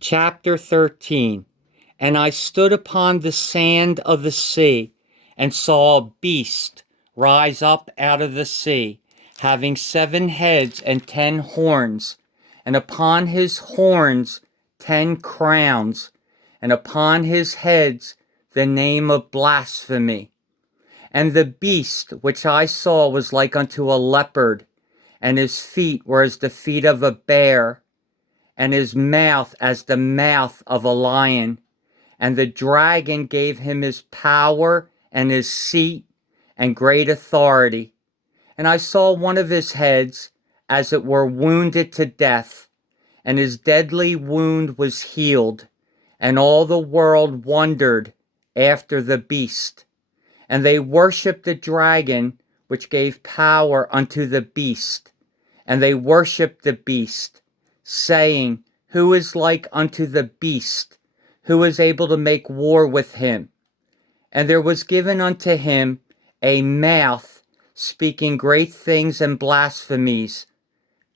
Chapter 13. And I stood upon the sand of the sea, and saw a beast rise up out of the sea, having 7 heads and 10 horns, and upon his horns 10 crowns, and upon his heads the name of blasphemy. And the beast which I saw was like unto a leopard, and his feet were as the feet of a bear, and his mouth as the mouth of a lion. And the dragon gave him his power and his seat and great authority. And I saw one of his heads as it were wounded to death, and his deadly wound was healed. And all the world wondered after the beast. And they worshipped the dragon, which gave power unto the beast. And they worshipped the beast, saying, Who is like unto the beast? Who is able to make war with him? And there was given unto him a mouth speaking great things and blasphemies,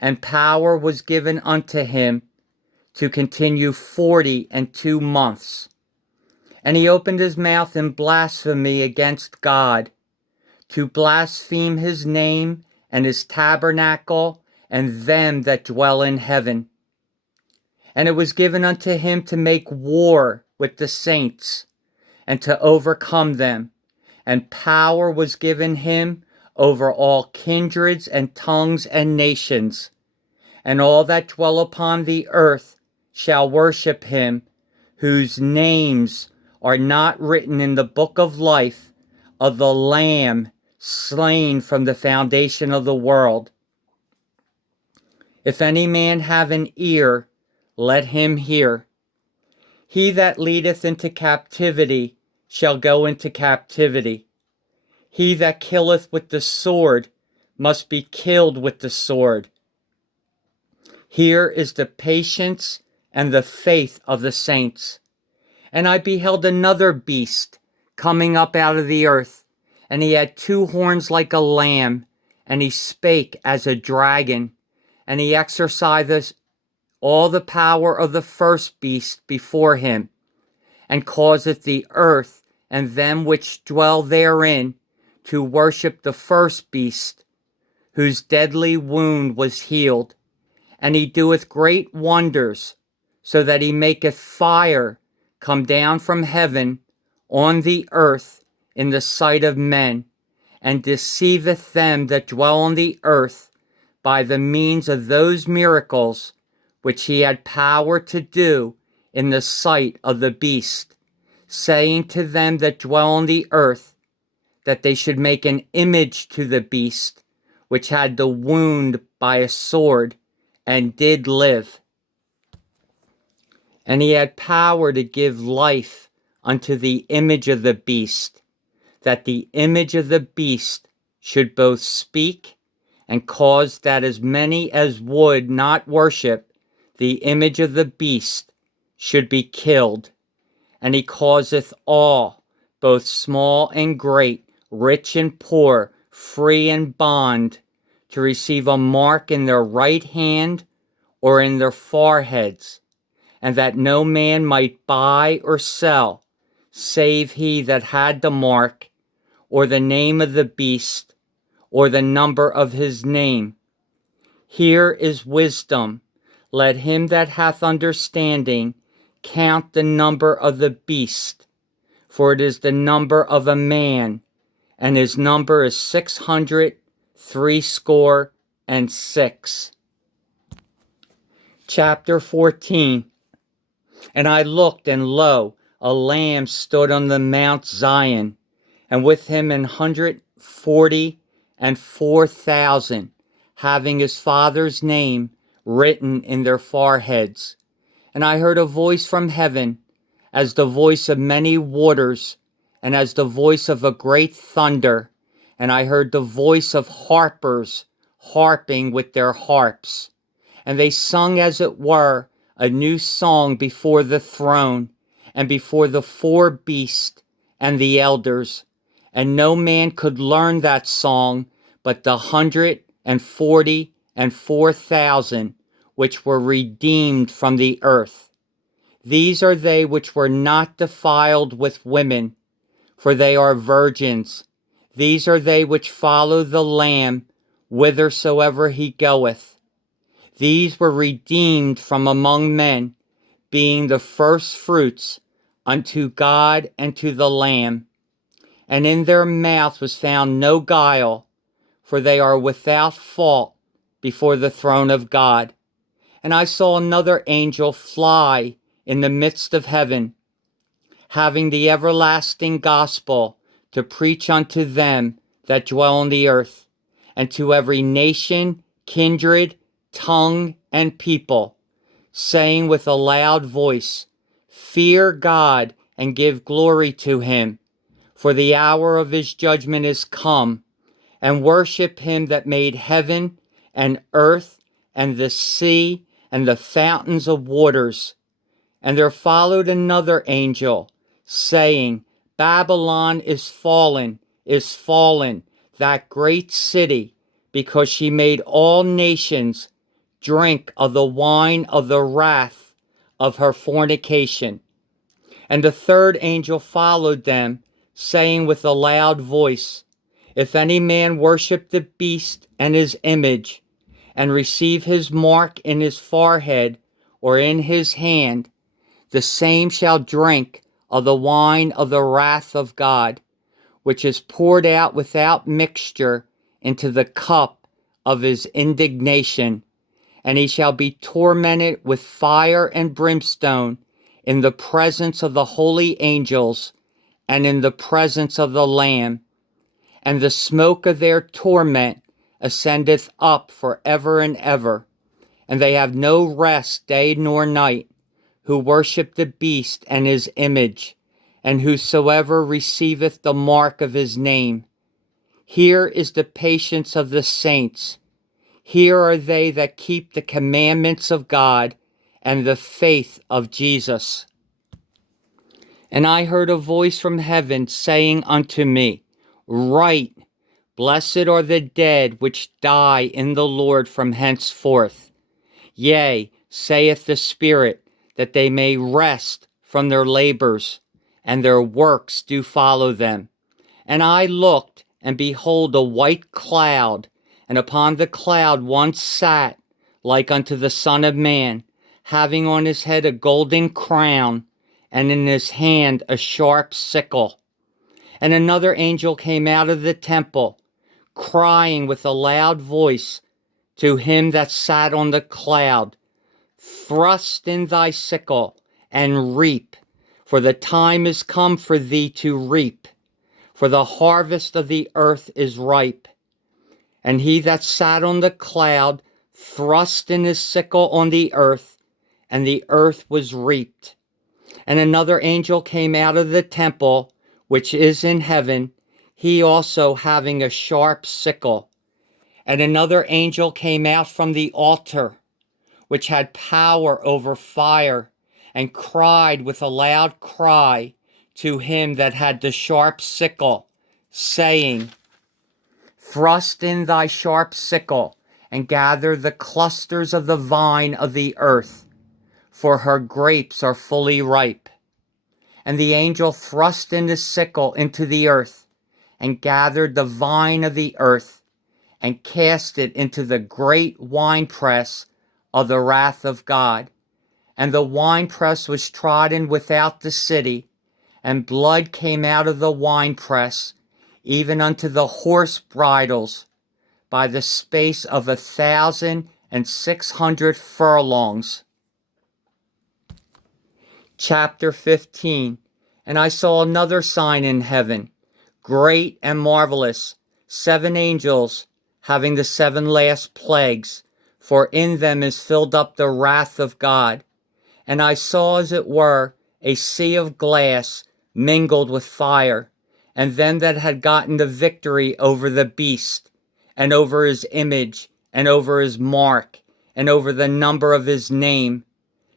and power was given unto him to continue 42 months. And he opened his mouth in blasphemy against God, to blaspheme his name and his tabernacle and them that dwell in heaven. And it was given unto him to make war with the saints, and to overcome them. And power was given him over all kindreds and tongues and nations. And all that dwell upon the earth shall worship him, whose names are not written in the book of life of the Lamb slain from the foundation of the world. If any man have an ear, let him hear. He that leadeth into captivity shall go into captivity. He that killeth with the sword must be killed with the sword. Here is the patience and the faith of the saints. And I beheld another beast coming up out of the earth, and he had 2 horns like a lamb, and he spake as a dragon, and he exerciseth all the power of the first beast before him, and causeth the earth and them which dwell therein to worship the first beast, whose deadly wound was healed. And he doeth great wonders, so that he maketh fire come down from heaven on the earth in the sight of men, and deceiveth them that dwell on the earth by the means of those miracles which he had power to do in the sight of the beast, saying to them that dwell on the earth, that they should make an image to the beast, which had the wound by a sword, and did live. And he had power to give life unto the image of the beast, that the image of the beast should both speak, and cause that as many as would not worship the image of the beast should be killed. And he causeth all, both small and great, rich and poor, free and bond, to receive a mark in their right hand or in their foreheads, and that no man might buy or sell, save he that had the mark, or the name of the beast, or the number of his name. Here is wisdom. Let him that hath understanding count the number of the beast, for it is the number of a man, and his number is 666. Chapter 14. And I looked, and lo, a lamb stood on the Mount Zion, and with him 144,000, having his Father's name written in their foreheads. And I heard a voice from heaven, as the voice of many waters, and as the voice of a great thunder. And I heard the voice of harpers harping with their harps. And they sung as it were a new song before the throne, and before the 4 beasts and the elders. And no man could learn that song but the 144,000 which were redeemed from the earth. These are they which were not defiled with women, for they are virgins. These are they which follow the Lamb whithersoever he goeth. These were redeemed from among men, being the firstfruits unto God and to the Lamb. And in their mouth was found no guile, for they are without fault before the throne of God. And I saw another angel fly in the midst of heaven, having the everlasting gospel to preach unto them that dwell on the earth, and to every nation, kindred, tongue, and people, saying with a loud voice, Fear God and give glory to him, for the hour of his judgment is come, and worship him that made heaven and earth and the sea and the fountains of waters. And there followed another angel, saying, Babylon is fallen, that great city, because she made all nations drink of the wine of the wrath of her fornication. And the third angel followed them, saying with a loud voice, If any man worship the beast and his image, and receive his mark in his forehead or in his hand, the same shall drink of the wine of the wrath of God, which is poured out without mixture into the cup of his indignation. And he shall be tormented with fire and brimstone in the presence of the holy angels and in the presence of the Lamb. And the smoke of their torment ascendeth up for ever and ever. And they have no rest day nor night, who worship the beast and his image, and whosoever receiveth the mark of his name. Here is the patience of the saints. Here are they that keep the commandments of God and the faith of Jesus. And I heard a voice from heaven saying unto me, Write, Blessed are the dead which die in the Lord from henceforth. Yea, saith the Spirit, that they may rest from their labors, and their works do follow them. And I looked, and behold a white cloud, and upon the cloud one sat, like unto the Son of Man, having on his head a golden crown, and in his hand a sharp sickle. And another angel came out of the temple, crying with a loud voice to him that sat on the cloud, Thrust in thy sickle, and reap, for the time is come for thee to reap, for the harvest of the earth is ripe. And he that sat on the cloud thrust in his sickle on the earth, and the earth was reaped. And another angel came out of the temple, which is in heaven, he also having a sharp sickle. And another angel came out from the altar, which had power over fire, and cried with a loud cry to him that had the sharp sickle, saying, Thrust in thy sharp sickle, and gather the clusters of the vine of the earth, for her grapes are fully ripe. And the angel thrust in his sickle into the earth, and gathered the vine of the earth, and cast it into the great winepress of the wrath of God. And the winepress was trodden without the city, and blood came out of the winepress, even unto the horse bridles, by the space of 1,600 furlongs. Chapter 15. And I saw another sign in heaven, great and marvelous, 7 angels, having the 7 last plagues, for in them is filled up the wrath of God. And I saw, as it were, a sea of glass mingled with fire, and them that had gotten the victory over the beast, and over his image, and over his mark, and over the number of his name,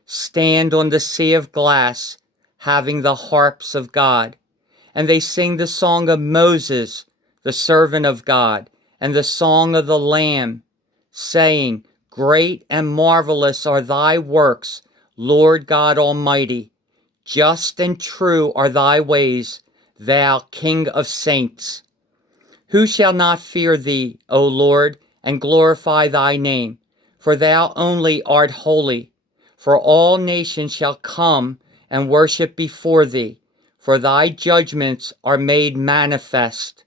stand on the sea of glass, having the harps of God. And they sing the song of Moses, the servant of God, and the song of the Lamb, saying, Great and marvelous are thy works, Lord God Almighty. Just and true are thy ways, thou King of saints. Who shall not fear thee, O Lord, and glorify thy name? For thou only art holy. For all nations shall come and worship before thee, for thy judgments are made manifest.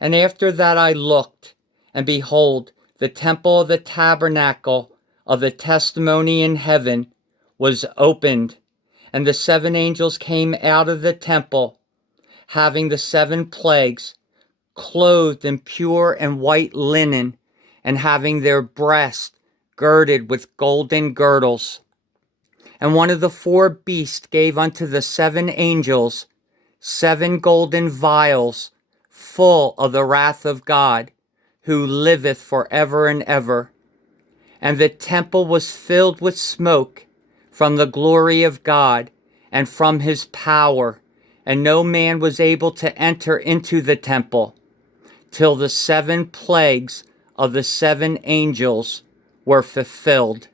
And after that I looked, and behold, the temple of the tabernacle of the testimony in heaven was opened, and the 7 angels came out of the temple, having the 7 plagues, clothed in pure and white linen, and having their breasts girded with golden girdles. And one of the 4 beasts gave unto the 7 angels 7 golden vials, full of the wrath of God, who liveth for ever and ever. And the temple was filled with smoke from the glory of God and from his power, and no man was able to enter into the temple till the 7 plagues of the 7 angels were fulfilled.